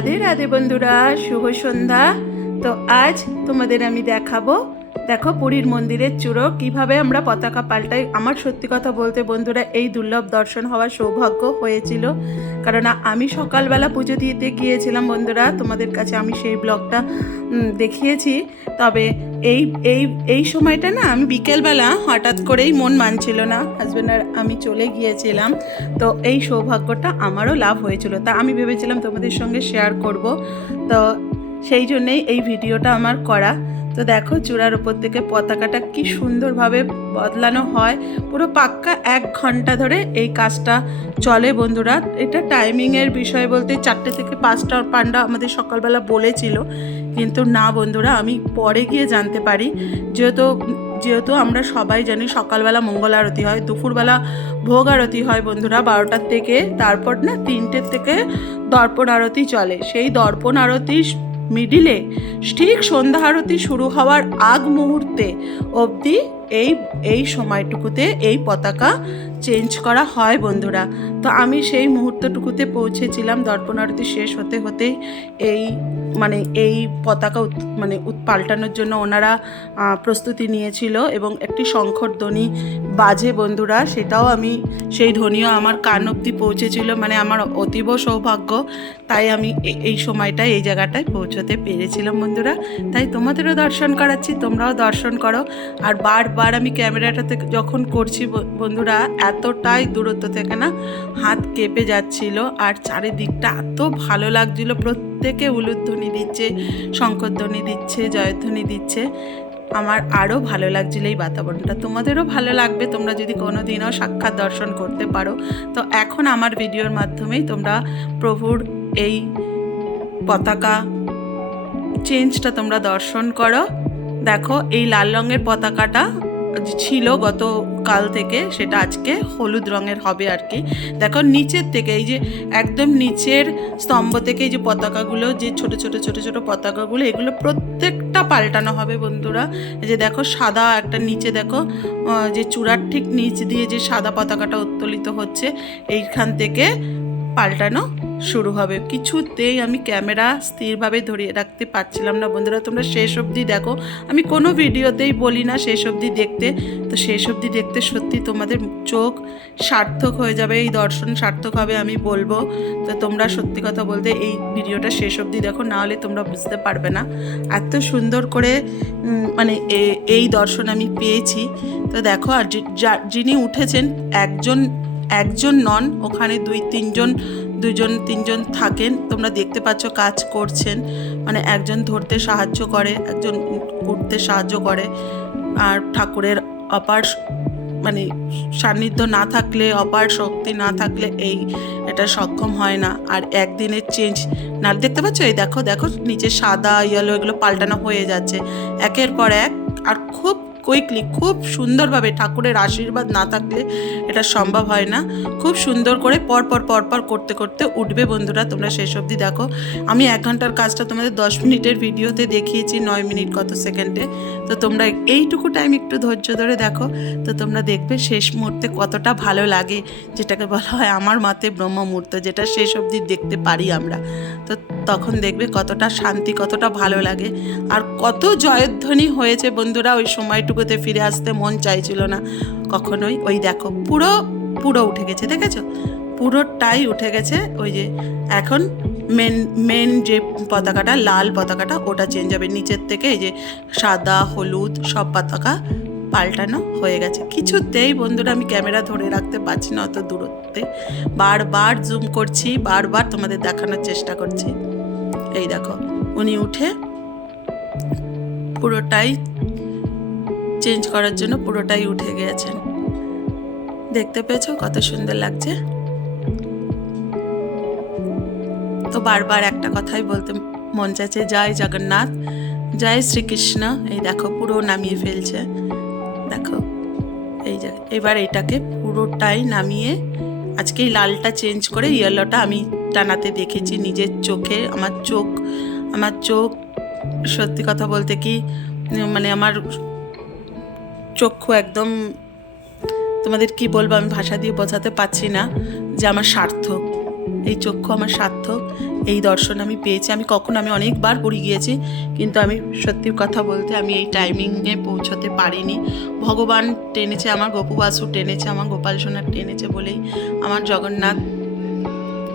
রাধে রাধে বন্ধুরা শুভ সন্ধ্যা। তো আজ তোমাদের আমি দেখাবো দেখো পুরীর মন্দিরের চূড়ো কীভাবে আমরা পতাকা পাল্টাই। আমার সত্যি কথা বলতে বন্ধুরা, এই দুর্লভ দর্শন হওয়ার সৌভাগ্য হয়েছিল। কারণ আমি সকালবেলা পুজো দিতে গিয়েছিলাম বন্ধুরা, তোমাদের কাছে আমি সেই ব্লগটা দেখিয়েছি। তবে এই এই এই সময়টা না, আমি বিকেলবেলা হঠাৎ করেই মন মানছিল না। হাজব্যান্ড আর আমি চলে গিয়েছিলাম। তো এই সৌভাগ্যটা আমারও লাভ হয়েছিল। তা আমি ভেবেছিলাম তোমাদের সঙ্গে শেয়ার করব। তো সেই জন্যেই এই ভিডিওটা আমার করা। তো দেখো চূড়ার উপর থেকে পতাকাটা কি সুন্দরভাবে বদলানো হয়। পুরো পাক্কা এক ঘণ্টা ধরে এই কাজটা চলে বন্ধুরা। এটা টাইমিংয়ের বিষয় বলতে চারটে থেকে পাঁচটা পান্ডা আমাদের সকালবেলা বলেছিল। কিন্তু না বন্ধুরা, আমি পরে গিয়ে জানতে পারি। যেহেতু যেহেতু আমরা সবাই জানি সকালবেলা মঙ্গল আরতি হয়, দুপুরবেলা ভোগ আরতি হয় বন্ধুরা বারোটার থেকে। তারপর না তিনটের থেকে দর্পণ আরতি চলে। সেই দর্পণ আরতি মিডিলে ঠিক সন্ধ্যা আরতি শুরু হওয়ার আগ মুহূর্তে অবধি এই এই সময়টুকুতে এই পতাকা চেঞ্জ করা হয় বন্ধুরা। তো আমি সেই মুহূর্তটুকুতে পৌঁছেছিলাম দর্পণ আরতি শেষ হতে হতেই এই মানে এই পতাকা মানে পাল্টানোর জন্য ওনারা প্রস্তুতি নিয়েছিল এবং একটি শঙ্খর ধ্বনি বাজে বন্ধুরা, সেটাও আমি, সেই ধ্বনিও আমার কান অবধি পৌঁছেছিল মানে আমার অতীব সৌভাগ্য, তাই আমি এই সময়টায়, এই জায়গাটায় পৌঁছতে পেরেছিলাম বন্ধুরা। তাই তোমাদেরও দর্শন করাচ্ছি, তোমরাও দর্শন করো। আর বারবার আমি ক্যামেরাটাতে যখন করছি বন্ধুরা এতটাই দূরত্ব থেকে না হাত কেঁপে যাচ্ছিল আর চারিদিকটা এত ভালো লাগছিল। প্রত্যেকে উলুধ্বনি দিচ্ছে শঙ্করধ্বনি দিচ্ছে, জয়ধ্বনি দিচ্ছে। আমার আরও ভালো লাগছিল এই বাতাবরণটা। তোমাদেরও ভালো লাগবে, তোমরা যদি কোনো দিনও সাক্ষাৎ দর্শন করতে পারো। তো এখন আমার ভিডিওর মাধ্যমেই তোমরা প্রভুর এই পতাকা চেঞ্জটা তোমরা দর্শন করো। দেখো এই লাল রঙের পতাকাটা ছিল গত কাল থেকে, সেটা আজকে হলুদ রঙের হবে আর কি। দেখো নিচের থেকে, এই যে একদম নিচের স্তম্ভ থেকে এই যে পতাকাগুলো, যে ছোট ছোট ছোট ছোট পতাকাগুলো, এগুলো প্রত্যেকটা পাল্টানো হবে বন্ধুরা। যে দেখো সাদা একটা নিচে দেখো যে চূড়ার ঠিক নিচ দিয়ে যে সাদা পতাকাটা উত্তোলিত হচ্ছে, এইখান থেকে পাল্টানো শুরু হবে। কিছুতেই আমি ক্যামেরা স্থিরভাবে ধরিয়ে রাখতে পারছিলাম না। বন্ধুরা, তোমরা শেষ অবধি দেখো। আমি কোনো ভিডিওতেই বলি না শেষ অবধি দেখতে। তো শেষ অবধি দেখতে সত্যি তোমাদের চোখ সার্থক হয়ে যাবে, এই দর্শন সার্থক হবে আমি বলব। তো তোমরা সত্যি কথা বলতে এই ভিডিওটা শেষ অবধি দেখো, না হলে তোমরা বুঝতে পারবে না। এত সুন্দর করে মানে এই দর্শন আমি পেয়েছি। তো দেখো, আর যিনি উঠেছেন, একজন একজন নন, ওখানে দুই, তিনজন দুজন তিনজন থাকেন। তোমরা দেখতে পাচ্ছ কাজ করছেন। মানে একজন ধরতে সাহায্য করে, একজন উঠতে সাহায্য করে। আর ঠাকুরের অপার মানে সান্নিধ্য না থাকলে, অপার শক্তি না থাকলে এই এটা সক্ষম হয় না। আর একদিনের চেঞ্জ না, দেখতে পাচ্ছ? এই দেখো দেখো, নিচে সাদা ইয়েলো এগুলো পাল্টানো হয়ে যাচ্ছে। একের পর এক, আর খুব কুইকলি খুব সুন্দরভাবে ঠাকুরের আশীর্বাদ না থাকলে এটা সম্ভব হয় না। খুব সুন্দর করে পরপর পর পর পর করতে করতে উঠবে বন্ধুরা, তোমরা শেষ অবধি দেখো। আমি এক ঘণ্টার কাজটা তোমাদের দশ মিনিটের ভিডিওতে দেখিয়েছি, নয় মিনিট কত সেকেন্ডে। তো তোমরা এইটুকু টাইম একটু ধৈর্য ধরে দেখো, তো তোমরা দেখবে শেষ মুহূর্তে কতটা ভালো লাগে, যেটাকে বলা হয় আমার মতে ব্রহ্ম মুহূর্ত, যেটা শেষ অবধি দেখতে পারি আমরা। তো তখন দেখবে কতটা শান্তি, কতটা ভালো লাগে। আর কত জয়ধ্বনি হয়েছে বন্ধুরা, ওই সময়টুকুতে ফিরে আসতে মন চাইছিল না। কখনোই ওই দেখো, পুরো পুরো উঠে গেছে, দেখেছ? পুরোটাই উঠে গেছে ওই যে, এখন মেন মেন যে পতাকাটা, লাল পতাকাটা, ওটা চেঞ্জ হবে। নিচের থেকে এই যে সাদা, হলুদ সব পতাকা পাল্টানো হয়ে গেছে। কিছুতেই বন্ধুরা আমি ক্যামেরা ধরে রাখতে পারছি না অত দূরত্বে। বারবার জুম করছি, বারবার তোমাদের দেখানোর চেষ্টা করছি। এই দেখো, উনি উঠে পুরোটাই চেঞ্জ করার জন্য পুরোটাই উঠে গিয়েছেন দেখতে পেয়েছ কত সুন্দর লাগছে? তো বারবার একটা কথাই বলতে মন চাইছে, জয় জগন্নাথ, জয় শ্রীকৃষ্ণ। এই দেখো, পুরো নামিয়ে ফেলছে। দেখো, এই যে, এবার এটাকে পুরোটাই নামিয়ে আজকে এই লালটা চেঞ্জ করে ইয়েলোটা আমি টানাতে দেখেছি নিজের চোখে। আমার চোখ আমার চোখ সত্যি কথা বলতে কি মানে আমার চক্ষু একদম, তোমাদের কি বলব, আমি ভাষা দিয়ে বোঝাতে পারছি না যে আমার সার্থক। এই চক্ষু আমার সার্থক, এই দর্শন আমি পেয়েছি। আমি কখন, আমি অনেকবার পুরী গিয়েছি, কিন্তু আমি সত্যি কথা বলতে আমি এই টাইমিংয়ে পৌঁছতে পারিনি। ভগবান টেনেছে আমার, গোপু বাসু টেনেছে আমার, গোপাল সোনার টেনেছে বলেই, আমার জগন্নাথ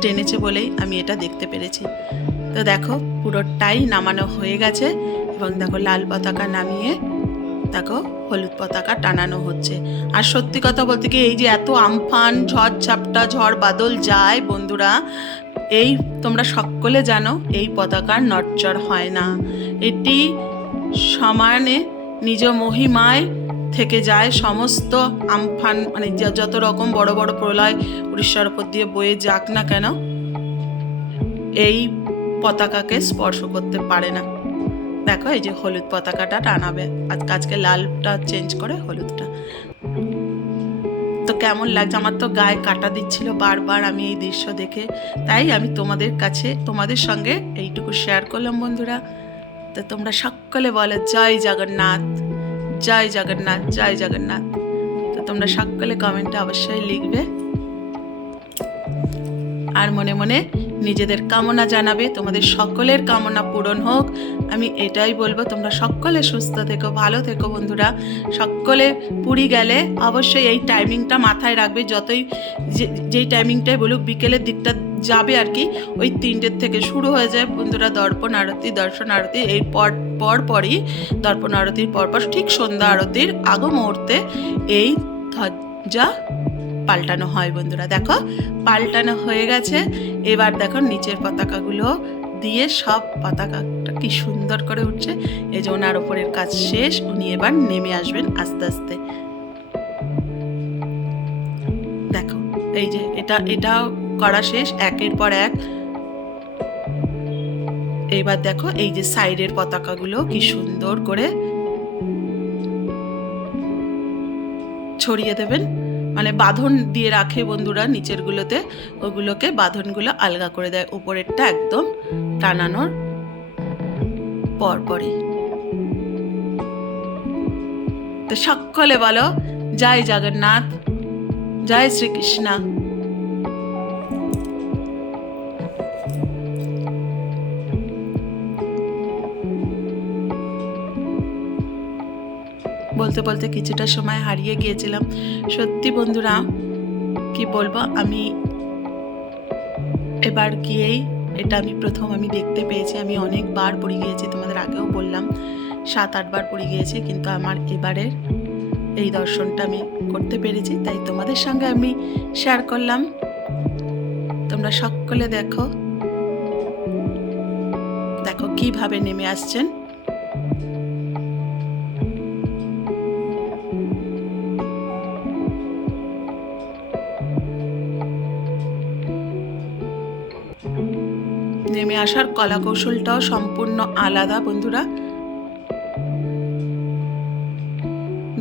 টেনেছে বলেই আমি এটা দেখতে পেরেছি। তো দেখো, পুরোটাই নামানো হয়ে গেছে এবং দেখো লাল পতাকা নামিয়ে দেখো হলুদ পতাকা টানানো হচ্ছে। আর সত্যি কথা বলতে কি, এই যে এত আমফান, ঝড় ঝাপটা, ঝড় বাদল যায়, বন্ধুরা, এই তোমরা সকলে জানো, এই পতাকার নড়চড় হয় না। এটি সমানে নিজ মহিমায় থেকে যায়, সমস্ত আমফান মানে যত রকম বড় বড় প্রলয় উড়িষ্যার উপর দিয়ে বয়ে যাক না কেন, এই পতাকাকে স্পর্শ করতে পারে না। দেখো এই যে হলুদ পতাকাটা টানাবে। আজকে লালটা চেঞ্জ করে হলুদটা। তো কেমন লাগছে? আমার তো গায়ে কাটা দিচ্ছিল বারবার আমি এই দৃশ্য দেখে। তাই আমি তোমাদের কাছে তোমাদের সঙ্গে এইটুকু শেয়ার করলাম বন্ধুরা। তো তোমরা সকলে বলো, জয় জগন্নাথ জয় জগন্নাথ জয় জগন্নাথ। তো তোমরা সকলে কমেন্টে অবশ্যই লিখবে। আর মনে মনে নিজেদের কামনা জানাবে, তোমাদের সকলের কামনা পূরণ হোক। আমি এটাই বলব, তোমরা সকলে সুস্থ থেকো, ভালো থেকো বন্ধুরা। সকলে পুরী গেলে অবশ্যই এই টাইমিংটা মাথায় রাখবে, যতই যে- যেই টাইমিংটাই বলুক, বিকেলের দিকটা যাবে আর কি, ওই তিনটের থেকে শুরু হয়ে যায়। বন্ধুরা, দর্পণ আরতি, দর্শন আরতি, এই পর পর পরই দর্পণ আরতির পরপর ঠিক সন্ধ্যা আরতির আগ মুহূর্তে এই ধ্বজা পাল্টানো হয় বন্ধুরা, দেখো। পাল্টানো হয়ে গেছে। এবার দেখো নিচের পতাকাগুলো দিয়ে সব পতাকাটা কি সুন্দর করে উঠছে। এই যে ওনার ওপরের কাজ শেষ, উনি এবার নেমে আসবেন আস্তে আস্তে। দেখো, এই যে এটা এটা করা শেষ, একের পর এক। এবার দেখো এই যে সাইডের পতাকাগুলো কি সুন্দর করে ছড়িয়ে দেবেন। মানে বাঁধন দিয়ে রাখে বন্ধুরা নিচের গুলোতে ওগুলোকে বাঁধনগুলো আলগা করে দেয় উপরেরটা একদম টানানোর পরপরই। তো সকলে বলো, জয় জগন্নাথ, জয় শ্রীকৃষ্ণ। বলতে বলতে কিছুটা সময় হারিয়ে গিয়েছিলাম। সত্যি বন্ধুরা, কি বলব, আমি এবার গিয়েই এটা আমি প্রথম আমি দেখতে পেয়েছি। আমি অনেকবার পড়ে গিয়েছি, তোমাদের আগেও বললাম, সাত আটবার পড়ে গিয়েছি, কিন্তু আমার এবারের এই দর্শনটা আমি করতে পেরেছি। তাই তোমাদের সঙ্গে আমি শেয়ার করলাম। তোমরা সকলে দেখো দেখো কীভাবে নেমে আসছেন। নেমে আসার কলা কৌশলটাও সম্পূর্ণ আলাদা, বন্ধুরা।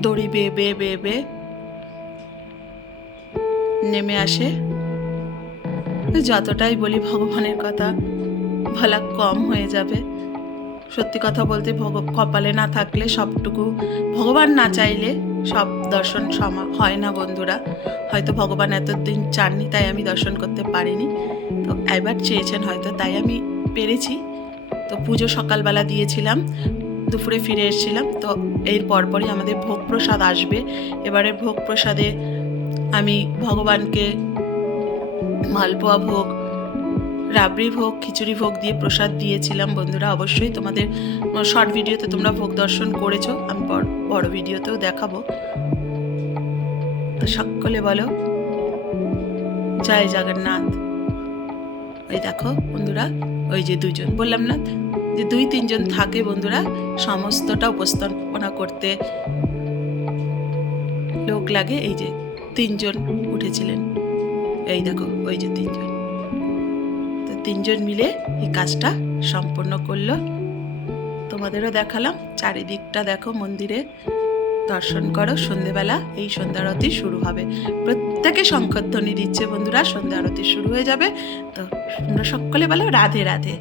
দড়ি বেয়ে বেয়ে বেয়ে বেয়ে নেমে আসে। যতটাই বলি ভগবানের কথা বলা কম হয়ে যাবে। সত্যি কথা বলতে কপালে না থাকলে সবটুকু ভগবান না চাইলে সব দর্শন সমা হয় না বন্ধুরা। হয়তো ভগবান এতদিন চাননি, তাই আমি দর্শন করতে পারিনি। তো এবার চেয়েছেন হয়তো, তাই আমি পেরেছি। তো পুজো সকালবেলা দিয়েছিলাম, দুপুরে ফিরে এসেছিলাম। তো এর পরপরই আমাদের ভোগ প্রসাদ আসবে। এবারে ভোগ প্রসাদে আমি ভগবানকে মালপোয়া ভোগ রাবড়ি ভোগ, খিচুড়ি ভোগ দিয়ে প্রসাদ দিয়েছিলাম। বন্ধুরা, অবশ্যই তোমাদের শর্ট ভিডিওতে তোমরা ভোগ দর্শন করেছ। আমি বড় ভিডিওতেও দেখাবো। সকলে বলো, জয় জগন্নাথ। ওই দেখো বন্ধুরা, ওই যে দুজন বললাম না, যে দুই, তিনজন থাকে বন্ধুরা, সমস্তটা উপস্থাপনা করতে লোক লাগে। এই যে তিনজন উঠেছিলেন। এই দেখো, ওই যে তিনজন। তিনজন মিলে এই কাজটা সম্পন্ন করল। তোমাদেরও দেখালাম, চারিদিকটা দেখো মন্দিরে। দর্শন করো, সন্ধেবেলা এই সন্ধ্যা আরতি শুরু হবে। প্রত্যেকে শঙ্করধ্বনি দিচ্ছে বন্ধুরা সন্ধ্যা আরতি শুরু হয়ে যাবে। তো সকলে বলো, রাধে রাধে।